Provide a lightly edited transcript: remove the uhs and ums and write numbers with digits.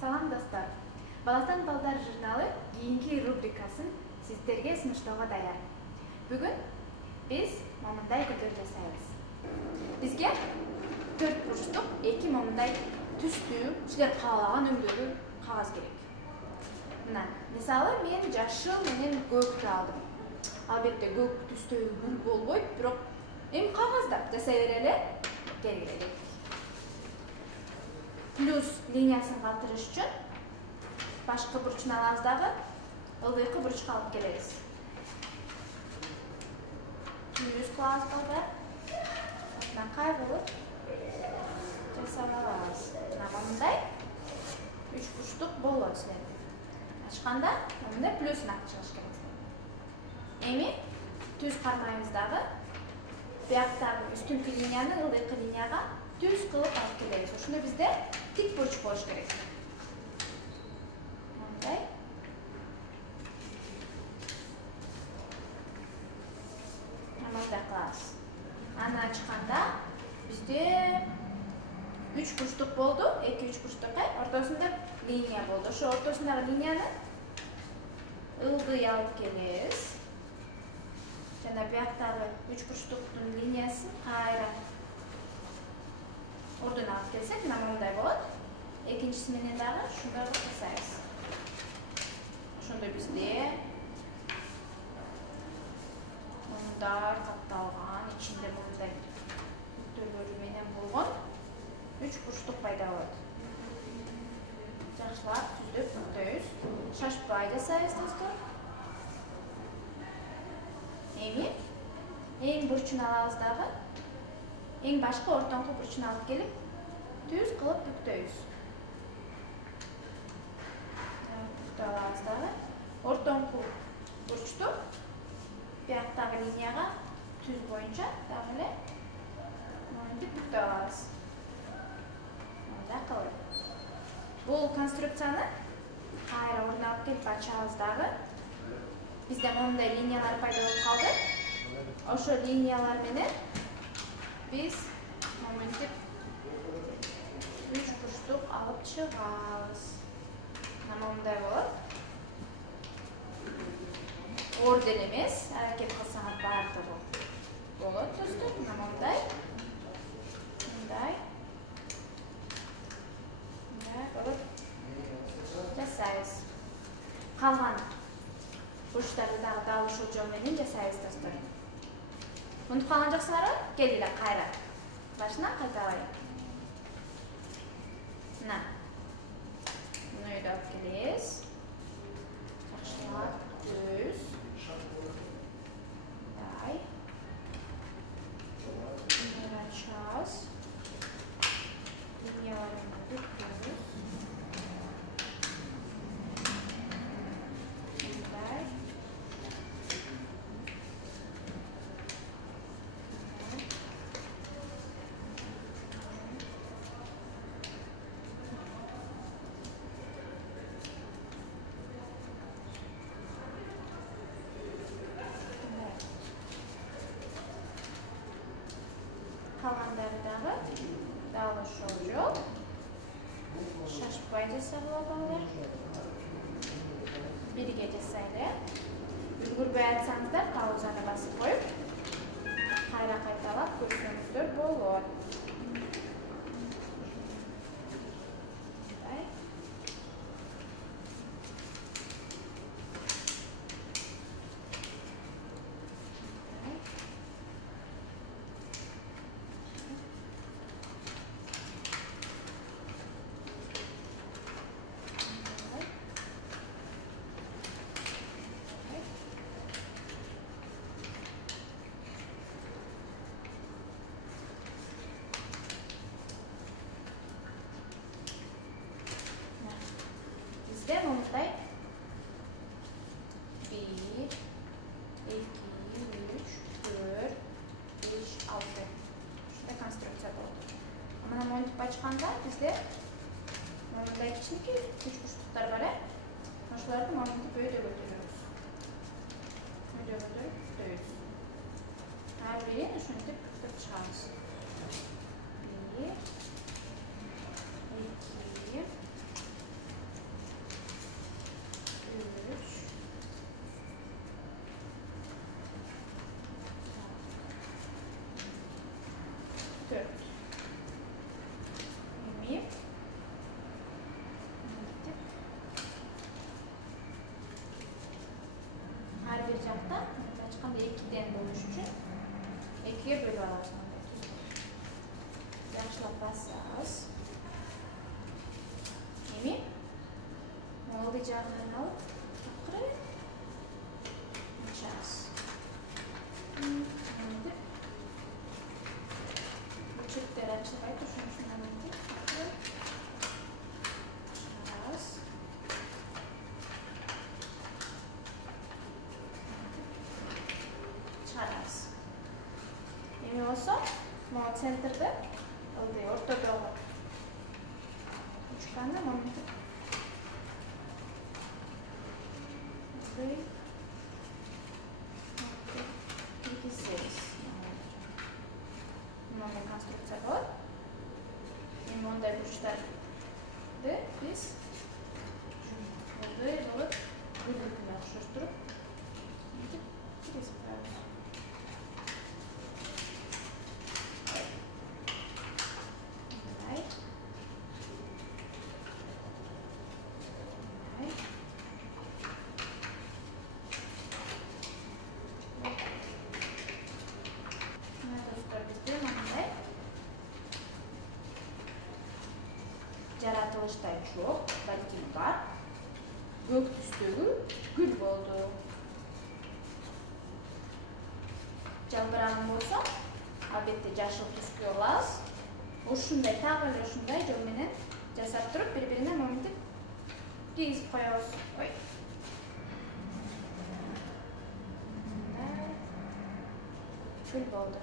Салам достар. Баластан балдар журналы кийинки рубрикасын сиздерге сунуштоого даяр. Бүгүн биз момундай гүлдөр жасайбыз. Бизге 4 бурчтук 2 момундай түстүү, силер каалаган өңдөгү кагаз керек. Мына, мисалы мен жашыл менен көктү алдым. Албетте көк түстүү гүл болбойт, бирок эми кагаздап жасай берели. Келгиле. Плюс линиясын калтырыш үчүн башкы бурчун алабыз дагы ылдыйкы бурчка алып келебиз. Түз кылабыз балдар. Мынакай кылып жасап алабыз. Мына мындай 3 бурчтук болот силер. Ачканда мындай плюсун алып чыгыш керек. Эми түз кармайбыз дагы. Бияктагы үстүнкү линияны ылдыйкы линияга түз кылып алып келебиз. Ошондо бизде тик бурч болуш керек. Мындай. Мындай кылабыз. Аны ачканда бизде 3 бурчтук болду, 2-3 бурчтук, ортосунда линия болду. Ошо ортосундагы линияны ылдый алып келебиз. Жана бияктагы 3 бурчтуктун линиясын кайра ордун алып келсек, мына мындай болот. Экинчиси менен дагы ушундай кылып жасайбыз. Ошондо бизде мындай катталган, ичинде мындай нүктөлөрү менен болгон 3 бурчтук пайда болот. Жакшылап түздөп бүктөйбүз. Шашпай жасайбыз достор. Эми эң бурчун алабыз дагы. Эң башкы ортоңку бурчун алып келип, түз кылып бүктөйбүз. Бүктөп алабыз дагы. Ортоңку бурчту бияктагы линияга түз боюнча дагы эле мынтип бүктөп алабыз. Мындай кылып. Бул конструкцияны кайра ордуна алып келип ачабыз дагы. Бизде мындай линиялар пайда болуп калды. Ошо линиялар менен биз моментип 3 бурчтук алып чыгабыз. Мына мындай болот. Орден эмес, аракет кылсаңыз баардыгы болот достор. Мына мындай. Мындай. Мындай кылып жасайбыз. Калган бурчтарды дагы дал ушул жол менен жасайбыз достор. Унутуп калган жоксуңарбы? Келгиле кайра. Башынан кайтабайын. Мына. Муну үйдө алып келебиз. Жакшылап түз. Мындай. Мындай ачабыз. Линияларын бүктөйбүз. Мындай. Калгандары дагы дал ошол жол. Шашпай жасап алабыз. Бирге жасайлы. Үлгүрбөй атсаңыздар, паузаны басып коюп, кайра кайталап көрсөңүздөр болот. Бизде мындай 1, 2, 3, 4, 5, 6. Ушундай конструкция болот. Мына монтип ачканда бизде мындай кичинекей 3 бурчтуктар бар, ошолорду монтип өйдө көтөрөбүз. Өйдө көтөрүп бүктөйбүз. Ар бирин ушинтип бүктөп чыгабыз. 1, 2, жағынан алып, ақыры açarız. Buçukları açarak şundan önce akırı açarız. Açarız. Emin olsa, bu center'da oluyor, ortada olur. Uçkanla momentu. Много конструкция var. Şimdi onda burçları biz böyle alıp birbirine yakıştırıp kesmiyoruz. Жаратылышта жоқ, бәлкім бар. Көк түстегі гүл болды. Жалбыраған болса, албетте жашыл түске аласыз. Ушундай тағы эле ушундай жол менен жасап туруп, бири-бирине моментип тийгизип коебуз. Ой. Гүл болды.